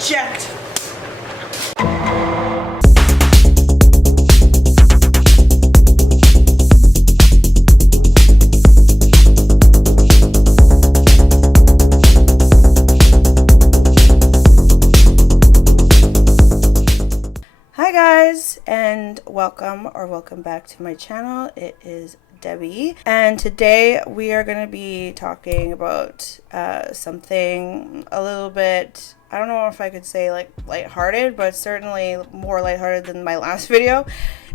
Eject. Hi guys, and welcome back to my channel. It is Debbie, and today we are going to be talking about something a little bit, I don't know if I could say like lighthearted, but certainly more lighthearted than my last video,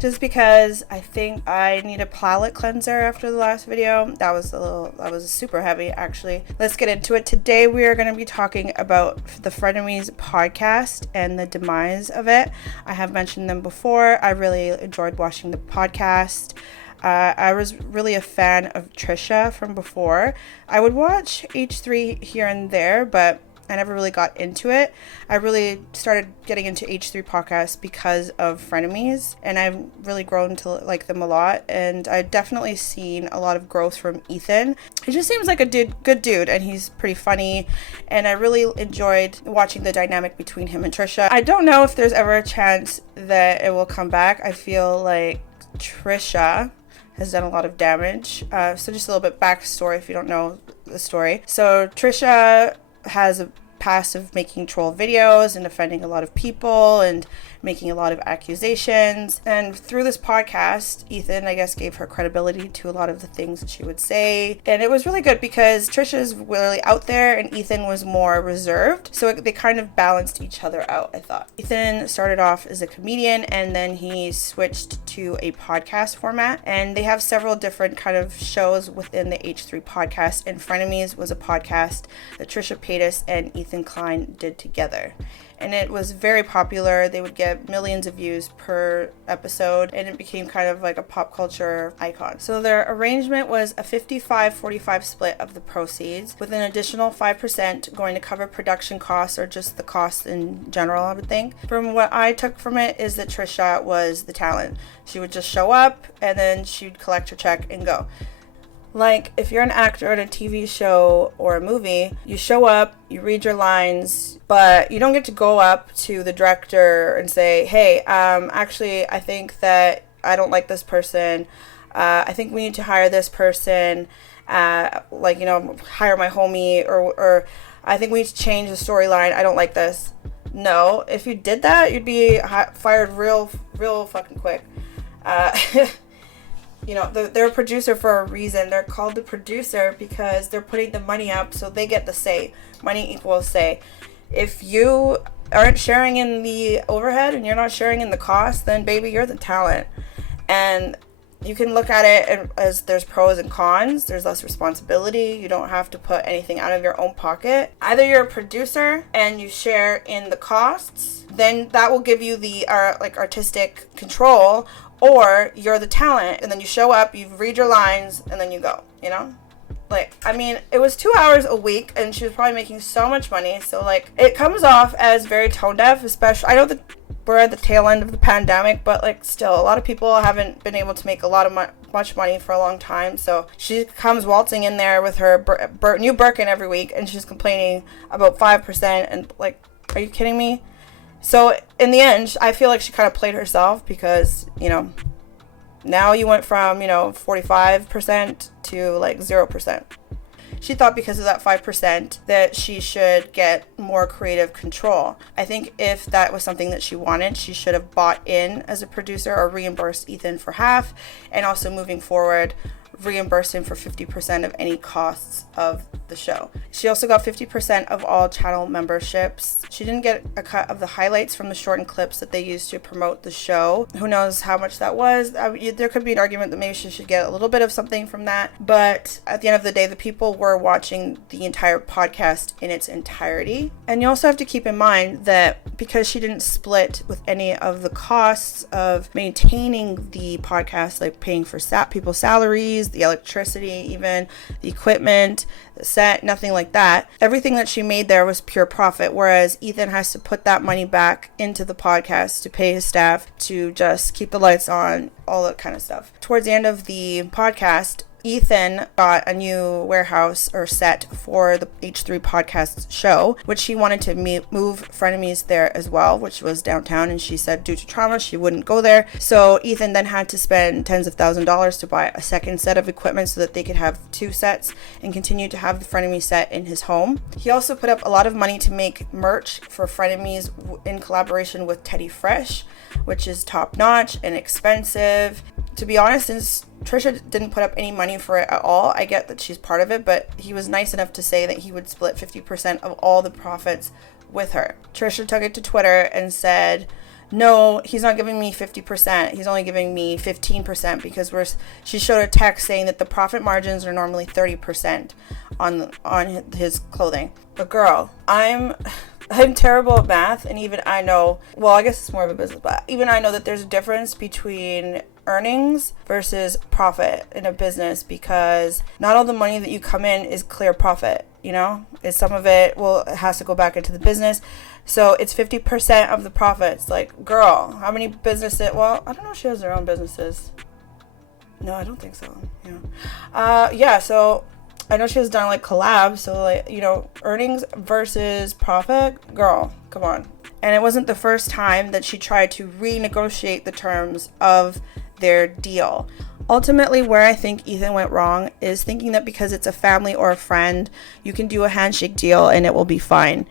just because I think I need a palate cleanser after the last video. That was super heavy actually. Let's get into it. Today we are going to be talking about the Frenemies podcast and the demise of it. I have mentioned them before. I really enjoyed watching the podcast. I was really a fan of Trisha from before. I would watch H3 here and there, but I never really got into it. I really started getting into H3 podcasts because of Frenemies, and I've really grown to like them a lot, and I've definitely seen a lot of growth from Ethan. He just seems like a good dude, and he's pretty funny, and I really enjoyed watching the dynamic between him and Trisha. I don't know if there's ever a chance that it will come back. I feel like Trisha has done a lot of damage. So just a little bit backstory if you don't know the story. So Trisha has a past of making troll videos and offending a lot of people and making a lot of accusations. And through this podcast, Ethan, I guess, gave her credibility to a lot of the things that she would say. And it was really good because Trisha is really out there and Ethan was more reserved. So they kind of balanced each other out, I thought. Ethan started off as a comedian and then he switched to a podcast format. And they have several different kind of shows within the H3 podcast. And Frenemies was a podcast that Trisha Paytas and Ethan Klein did together. And it was very popular. They would get millions of views per episode, and it became kind of like a pop culture icon. So their arrangement was a 55-45 split of the proceeds, with an additional 5% going to cover production costs or just the costs in general, I would think. From what I took from it is that Trisha was the talent. She would just show up, and then she'd collect her check and go. Like, if you're an actor in a TV show or a movie, you show up, you read your lines, but you don't get to go up to the director and say, hey, actually, I think that I don't like this person. I think we need to hire this person, hire my homie, or I think we need to change the storyline. I don't like this. No, if you did that, you'd be fired real fucking quick. They're a producer for a reason. They're called the producer because they're putting the money up so they get the say. Money equals say. If you aren't sharing in the overhead and you're not sharing in the cost, then baby, you're the talent. And you can look at it as there's pros and cons. There's less responsibility. You don't have to put anything out of your own pocket. Either you're a producer and you share in the costs, then that will give you the artistic control. Or you're the talent and then you show up, you read your lines, and then you go, it was 2 hours a week and she was probably making so much money. So it comes off as very tone deaf, especially, I know that we're at the tail end of the pandemic, but still a lot of people haven't been able to make a lot of much money for a long time. So she comes waltzing in there with her new Birkin every week and she's complaining about 5% and are you kidding me? So in the end, I feel like she kind of played herself because, now you went from, 45% to 0%. She thought because of that 5% that she should get more creative control. I think if that was something that she wanted, she should have bought in as a producer or reimbursed Ethan for half, and also moving forward, reimburse him for 50% of any costs of the show. She also got 50% of all channel memberships. She didn't get a cut of the highlights from the shortened clips that they used to promote the show. Who knows how much that was? There could be an argument that maybe she should get a little bit of something from that. But at the end of the day, the people were watching the entire podcast in its entirety. And you also have to keep in mind that because she didn't split with any of the costs of maintaining the podcast, like paying for people's salaries, the electricity, even the equipment, the set, nothing like that. Everything that she made there was pure profit, whereas Ethan has to put that money back into the podcast to pay his staff, to just keep the lights on, all that kind of stuff. Towards the end of the podcast, Ethan got a new warehouse or set for the H3 podcast show, which she wanted to move Frenemies there as well, which was downtown, and she said due to trauma she wouldn't go there. So Ethan then had to spend tens of thousands of dollars to buy a second set of equipment so that they could have two sets and continue to have the Frenemies set in his home. He also put up a lot of money to make merch for Frenemies in collaboration with Teddy Fresh, which is top notch and expensive. To be honest, since Trisha didn't put up any money for it at all, I get that she's part of it, but he was nice enough to say that he would split 50% of all the profits with her. Trisha took it to Twitter and said, no, he's not giving me 50%. He's only giving me 15% because she showed a text saying that the profit margins are normally 30% on his clothing. But girl, I'm terrible at math, and even I know, well, I guess it's more of a business, but even I know that there's a difference between earnings versus profit in a business, because not all the money that you come in is clear profit, you know? It's some of it, well, it has to go back into the business. So it's 50% of the profits. Like, girl, how many businesses? Well, I don't know if she has her own businesses. No, I don't think so. Yeah. So I know she has done like collabs. So like, you know, earnings versus profit. Girl, come on. And it wasn't the first time that she tried to renegotiate the terms of their deal. Ultimately, where I think Ethan went wrong is thinking that because it's a family or a friend, you can do a handshake deal and it will be fine.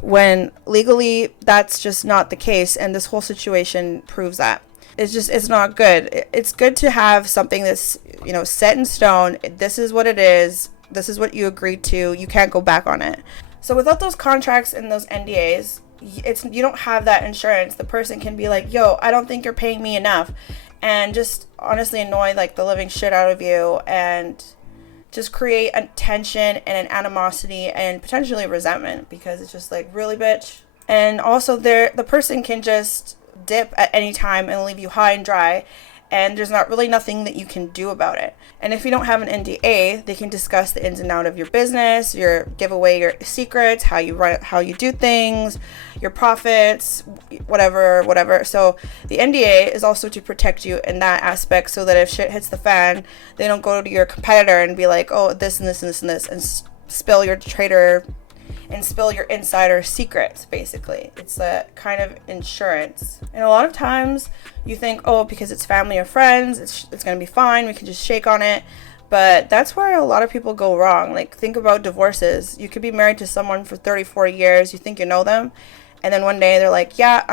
When legally, that's just not the case, and this whole situation proves that. It's not good. It's good to have something that's, you know, set in stone. This is what it is. This is what you agreed to. You can't go back on it. So without those contracts and those NDAs, you don't have that insurance. The person can be like, yo, I don't think you're paying me enough, and just honestly annoy like the living shit out of you, and just create a tension and an animosity and potentially resentment, because it's just like, really, bitch? And also the person can just dip at any time and leave you high and dry, and there's not really nothing that you can do about it. And if you don't have an NDA, they can discuss the ins and outs of your business, give away your secrets, how you do things, your profits, whatever. So the NDA is also to protect you in that aspect, so that if shit hits the fan, they don't go to your competitor and be like, oh, this and this and this and this, and spill your insider secrets. Basically, it's a kind of insurance. And a lot of times you think, oh, because it's family or friends, it's gonna be fine, we can just shake on it. But that's where a lot of people go wrong. Like, think about divorces. You could be married to someone for 30, 40 years, you think you know them, and then one day they're like, yeah,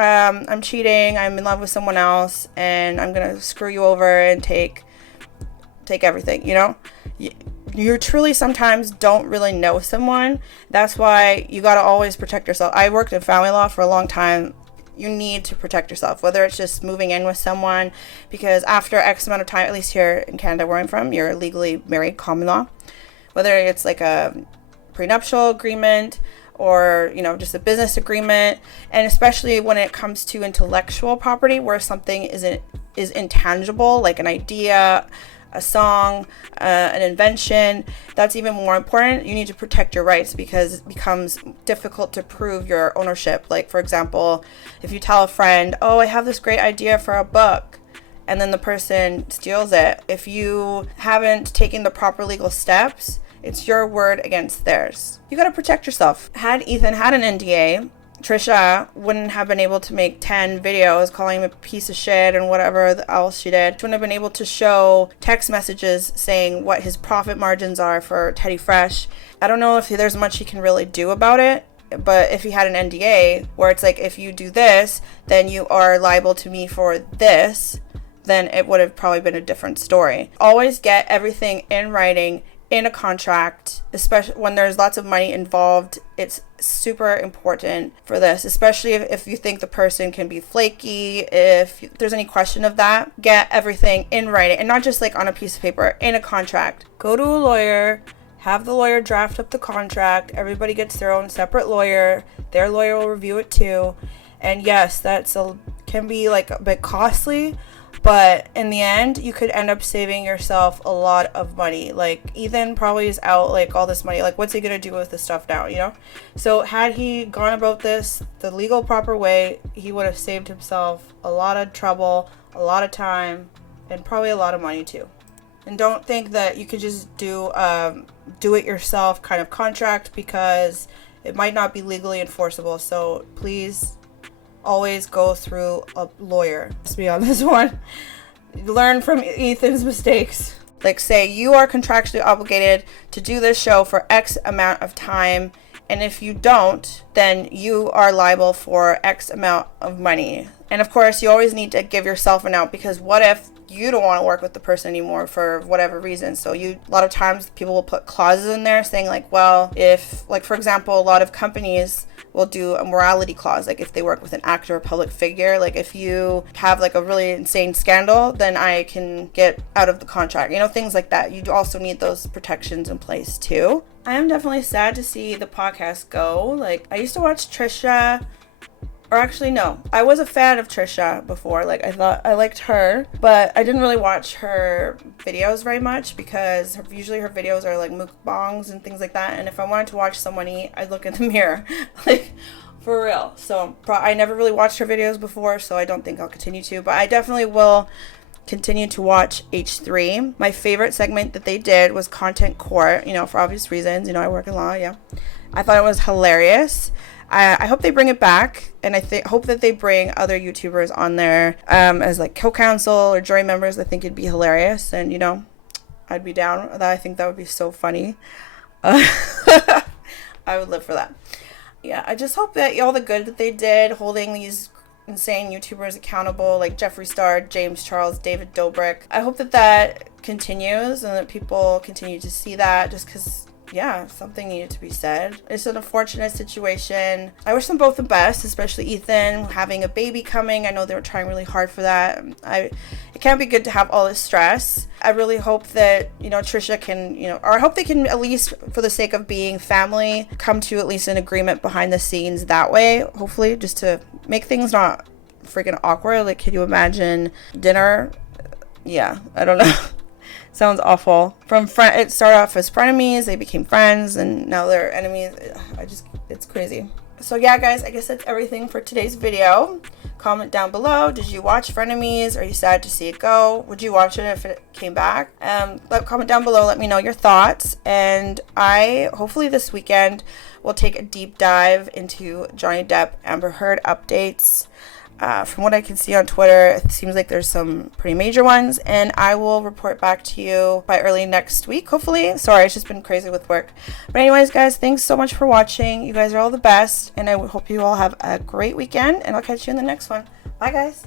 I'm cheating, I'm in love with someone else, and I'm gonna screw you over and take everything, you know? You truly sometimes don't really know someone. That's why you got to always protect yourself. I worked in family law for a long time. You need to protect yourself, whether it's just moving in with someone, because after X amount of time, at least here in Canada where I'm from, you're legally married, common law. Whether it's like a prenuptial agreement or, you know, just a business agreement, and especially when it comes to intellectual property, where something is intangible, like an idea, a song, an invention, that's even more important. You need to protect your rights, because it becomes difficult to prove your ownership. Like, for example, if you tell a friend, oh, I have this great idea for a book, and then the person steals it, if you haven't taken the proper legal steps, it's your word against theirs. You got to protect yourself. Had Ethan had an NDA, Trisha wouldn't have been able to make 10 videos calling him a piece of shit and whatever else she did. She wouldn't have been able to show text messages saying what his profit margins are for Teddy Fresh. I don't know if there's much he can really do about it, but if he had an NDA where it's like, if you do this, then you are liable to me for this, then it would have probably been a different story. Always get everything in writing, in a contract, especially when there's lots of money involved. It's super important for this, especially if you think the person can be flaky. If there's any question of that, get everything in writing, and not just like on a piece of paper, in a contract. Go to a lawyer, have the lawyer draft up the contract. Everybody gets their own separate lawyer. Their lawyer will review it too. And yes, can be like a bit costly, but in the end, you could end up saving yourself a lot of money. Like, Ethan probably is out like all this money. Like, what's he gonna do with this stuff now, you know? So had he gone about this the legal proper way, he would have saved himself a lot of trouble, a lot of time, and probably a lot of money too. And don't think that you can just do it yourself kind of contract, because it might not be legally enforceable. So please always go through a lawyer. Let's be on this one. Learn from Ethan's mistakes. Like, say you are contractually obligated to do this show for X amount of time, and if you don't, then you are liable for X amount of money. And of course, you always need to give yourself an out, because what if you don't want to work with the person anymore for whatever reason? So a lot of times people will put clauses in there saying like, well, if, like, for example, a lot of companies will do a morality clause, like if they work with an actor or public figure, like if you have like a really insane scandal, then I can get out of the contract, you know, things like that. You also need those protections in place too. I am definitely sad to see the podcast go. Like, I used to watch Trisha, or actually no, I was a fan of Trisha before. Like, I thought I liked her, but I didn't really watch her videos very much, because usually her videos are like mukbangs and things like that. And if I wanted to watch someone eat, I'd look in the mirror, like, for real. So I never really watched her videos before, so I don't think I'll continue to, but I definitely will continue to watch H3. My favorite segment that they did was Content Court, you know, for obvious reasons. You know, I work in law, yeah. I thought it was hilarious. I hope they bring it back, and I hope that they bring other YouTubers on there as like co-counsel or jury members. I think it'd be hilarious, and you know, I'd be down with that. I think that would be so funny. I would live for that. Yeah, I just hope that all the good that they did, holding these insane YouTubers accountable, like Jeffree Star, James Charles, David Dobrik, I hope that that continues and that people continue to see that, just because, yeah, something needed to be said. It's an unfortunate situation. I wish them both the best, especially Ethan having a baby coming. I know they were trying really hard for that. It can't be good to have all this stress. I really hope that, you know, Trisha can, you know, or I hope they can, at least for the sake of being family, come to at least an agreement behind the scenes that way, hopefully, just to make things not freaking awkward. Like, can you imagine dinner? Yeah, I don't know. Sounds awful. It started off as frenemies, they became friends, and now they're enemies. It's crazy. So yeah, guys, I guess that's everything for today's video. Comment down below. Did you watch Frenemies? Are you sad to see it go? Would you watch it if it came back? Comment down below. Let me know your thoughts. And hopefully this weekend, will take a deep dive into Johnny Depp Amber Heard updates. From what I can see on Twitter, it seems like there's some pretty major ones, and I will report back to you by early next week, hopefully. Sorry, it's just been crazy with work. But anyways, guys, thanks so much for watching. You guys are all the best, and I hope you all have a great weekend, and I'll catch you in the next one. Bye, guys.